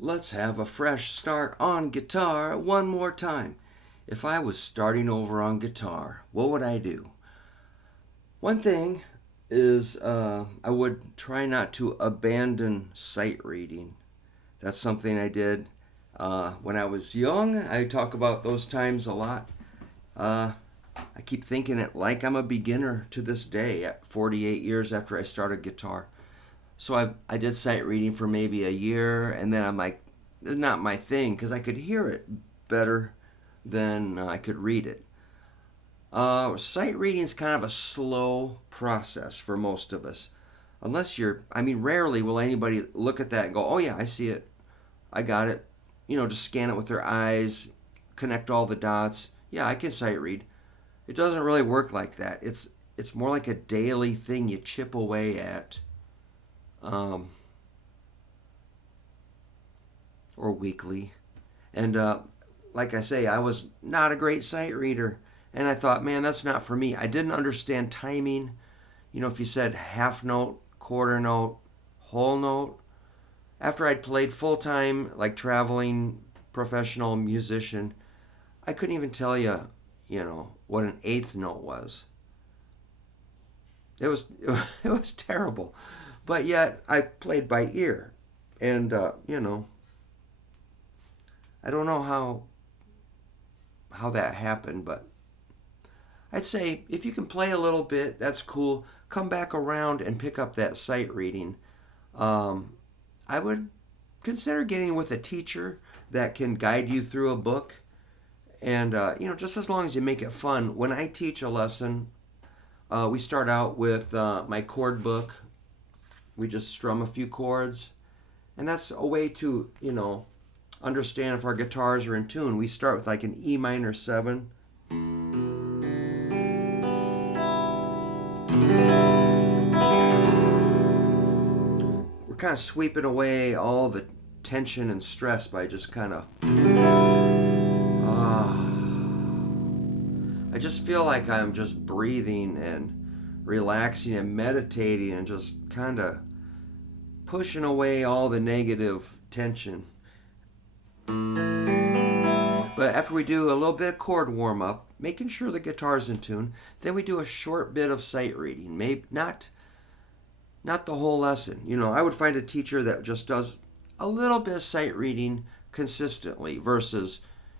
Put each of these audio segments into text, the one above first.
Let's have a fresh start on guitar one more time. If I was starting over on guitar, what would I do? One thing is I would try not to abandon sight reading. That's something I did when I was young. I talk about those times a lot. Uh, I keep thinking it like I'm a beginner to this day at 48 years after I started guitar. So I did sight reading for maybe a year, and then I'm like, it's not my thing because I could hear it better than I could read it. Sight reading is kind of a slow process for most of us. Rarely will anybody look at that and go, oh yeah, I see it. I got it. Just scan it with their eyes, connect all the dots. Yeah, I can sight read. It doesn't really work like that. It's more like a daily thing you chip away at. Um, or weekly. And like I say, I was not a great sight reader. And I thought, man, that's not for me. I didn't understand timing. If you said half note, quarter note, whole note. After I'd played full time, like traveling professional musician, I couldn't even tell you, what an eighth note was. It was it was terrible, but yet I played by ear, and I don't know how that happened, but I'd say if you can play a little bit, that's cool. Come back around and pick up that sight reading. Um, I would consider getting with a teacher that can guide you through a book, and just as long as you make it fun. When I teach a lesson, we start out with my chord book. We just strum a few chords, and that's a way to understand if our guitars are in tune. We start with like an E minor 7. We're kind of sweeping away all the tension and stress by just kind of I just feel like I'm just breathing and relaxing and meditating and just kind of pushing away all the negative tension. But after we do a little bit of chord warm up, making sure the guitar's in tune, then we do a short bit of sight reading. Maybe not the whole lesson. I would find a teacher that just does a little bit of sight reading consistently versus,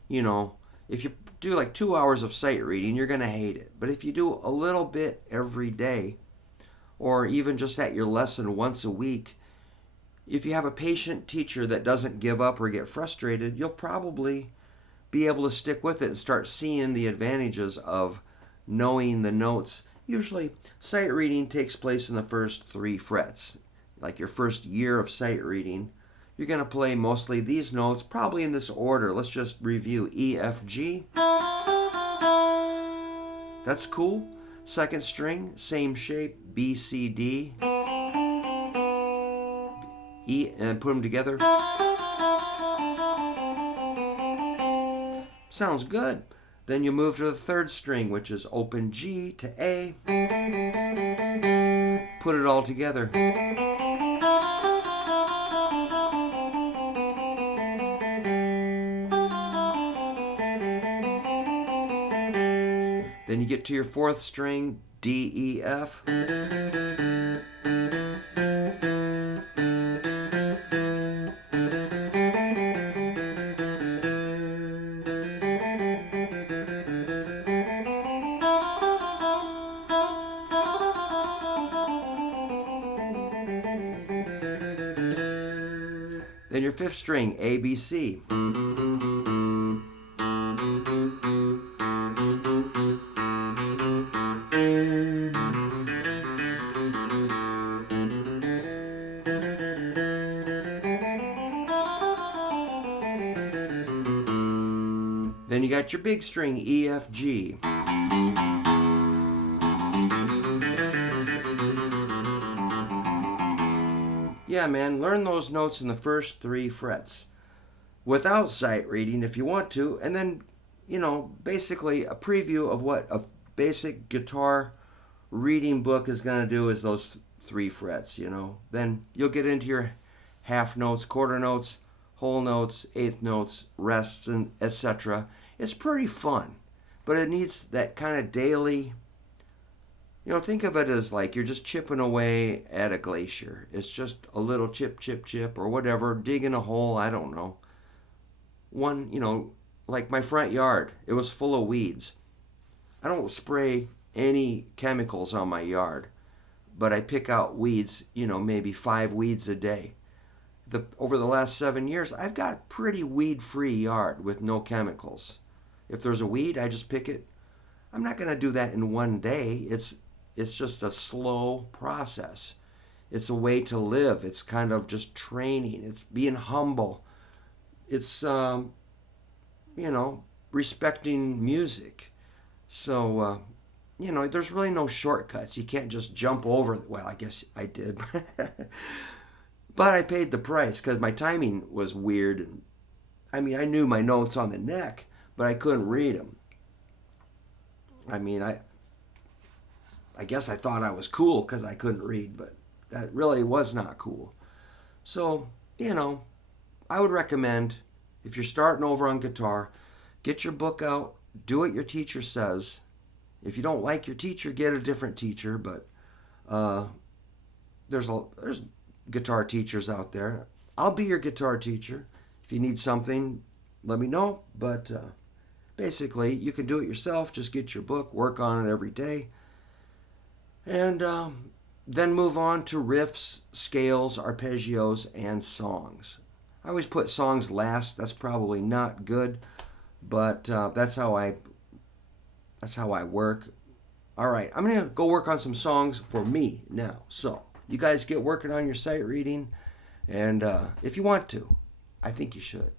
if you do like 2 hours of sight reading, you're going to hate it. But if you do a little bit every day, or even just at your lesson once a week, if you have a patient teacher that doesn't give up or get frustrated, you'll probably be able to stick with it and start seeing the advantages of knowing the notes. Usually, sight reading takes place in the first 3 frets. Like your first year of sight reading, you're going to play mostly these notes, probably in this order. Let's just review E, F, G. That's cool. Second string, same shape, B, C, D. E, and put them together. Sounds good. Then you move to the third string, which is open G to A. Put it all together. Then you get to your fourth string, D, E, F. Then your fifth string, A, B, C. Then you got your big string, E, F, G. Yeah, man, learn those notes in the first 3 frets without sight reading if you want to, and then, basically a preview of what a basic guitar reading book is going to do is those 3 frets. Then you'll get into your half notes, quarter notes, whole notes, eighth notes, rests, and etc. It's pretty fun, but it needs that kind of daily. Think of it as like you're just chipping away at a glacier. It's just a little chip, chip, chip, or whatever, digging a hole, I don't know. Like my front yard, it was full of weeds. I don't spray any chemicals on my yard, but I pick out weeds, maybe 5 weeds a day. Over the last 7 years, I've got a pretty weed-free yard with no chemicals. If there's a weed, I just pick it. I'm not going to do that in one day. It's just a slow process. It's a way to live. It's kind of just training. It's being humble. It's respecting music. So there's really no shortcuts. You can't just jump over. Well, I guess I did. But I paid the price because my timing was weird. I knew my notes on the neck, but I couldn't read them. I guess I thought I was cool because I couldn't read, but that really was not cool. So, I would recommend, if you're starting over on guitar, get your book out, do what your teacher says. If you don't like your teacher, get a different teacher, but there's guitar teachers out there. I'll be your guitar teacher. If you need something, let me know, but basically, you can do it yourself. Just get your book, work on it every day, and then move on to riffs, scales, arpeggios, and songs. I always put songs last. That's probably not good, but that's how I work. All right, I'm gonna go work on some songs for me now. So you guys get working on your sight reading, and if you want to, I think you should.